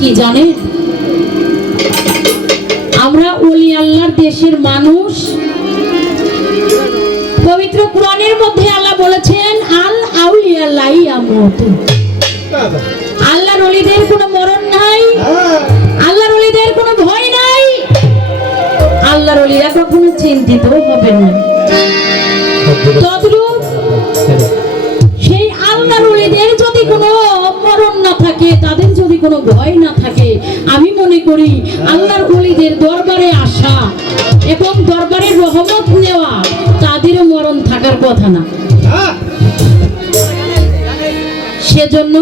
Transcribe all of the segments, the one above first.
কি জানেন আমরা ওলি আল্লাহর দেশের মানুষ। পবিত্র কোরআনের মধ্যে আল্লাহ বলেছেন, আল আউলিয়া লাই আমত আল্লাহর অলিদের কোনো মরণ নাই। আল্লাহর অলিদের কোনো ভয় নাই। আল্লাহর অলিরা কখনো চিন্তিত হবে না। কোনো ভয় না থাকে। আমি মনে করি আল্লাহর অলিদের দরবারে আসা এবং দরবারের রহমত নেওয়া তাদেরও মরণ থাকার কথা না। সেজন্য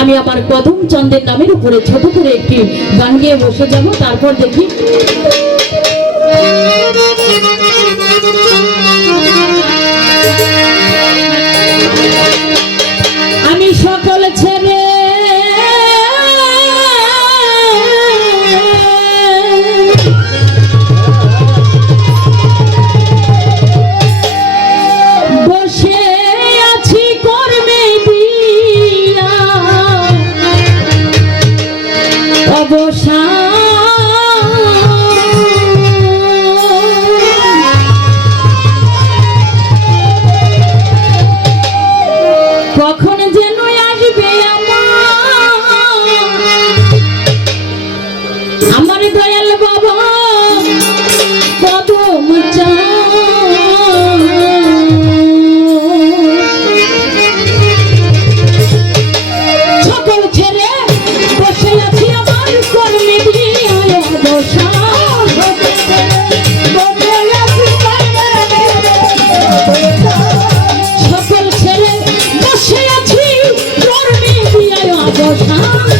আমি আমার কদম চন্দ্রের নামের উপরে ছোট করে একটি গান গিয়ে বসে যাব, তারপর দেখি। Oh,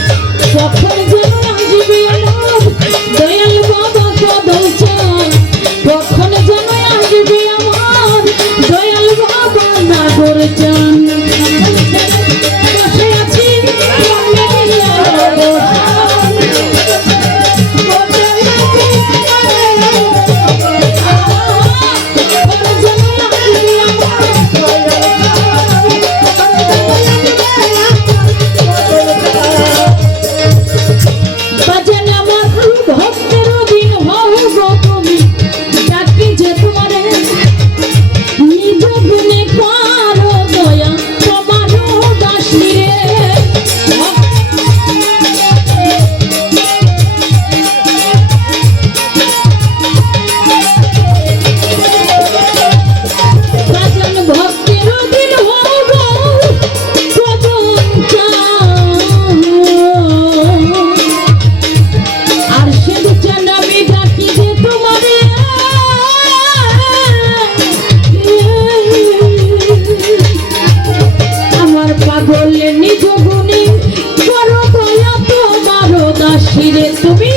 stupid.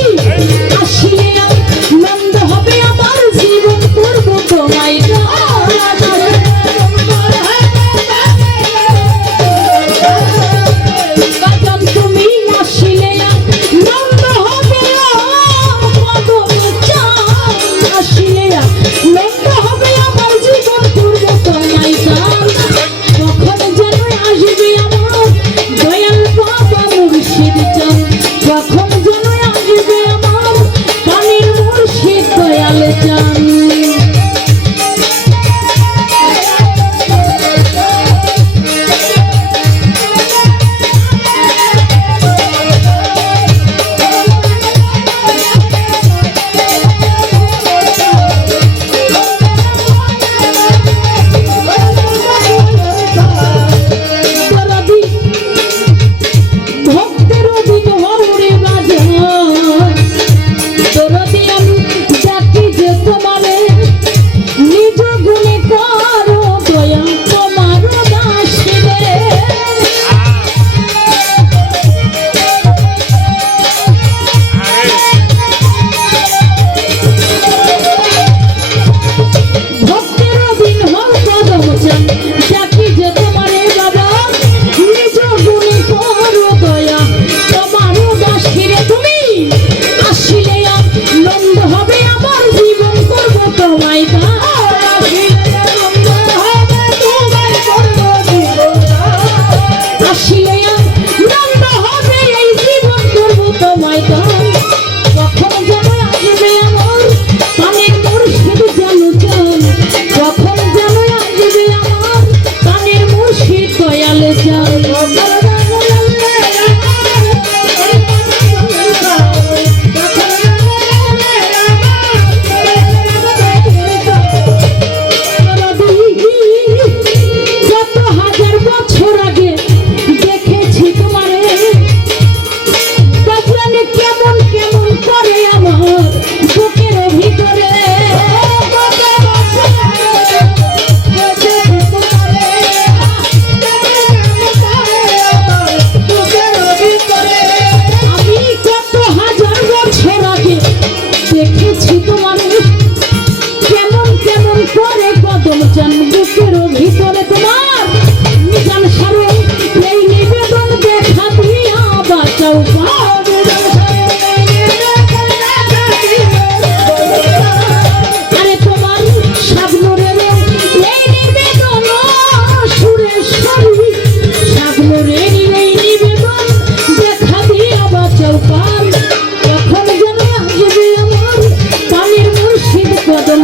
কদম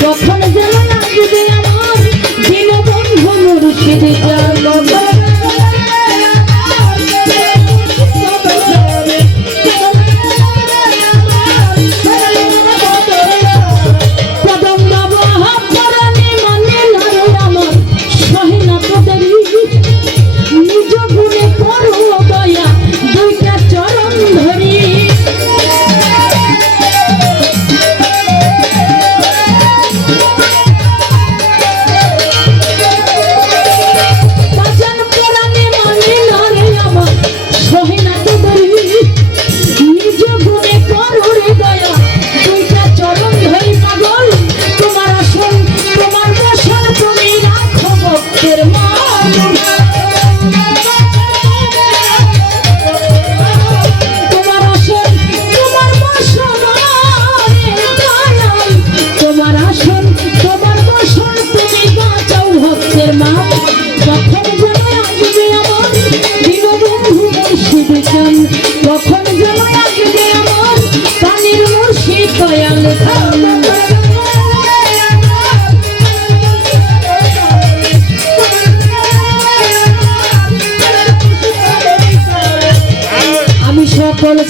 কখন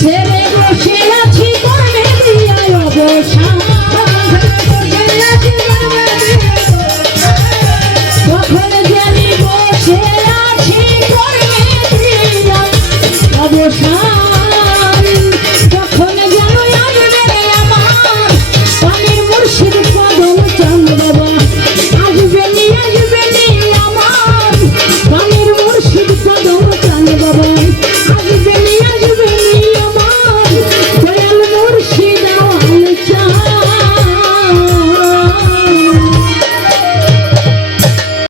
সকল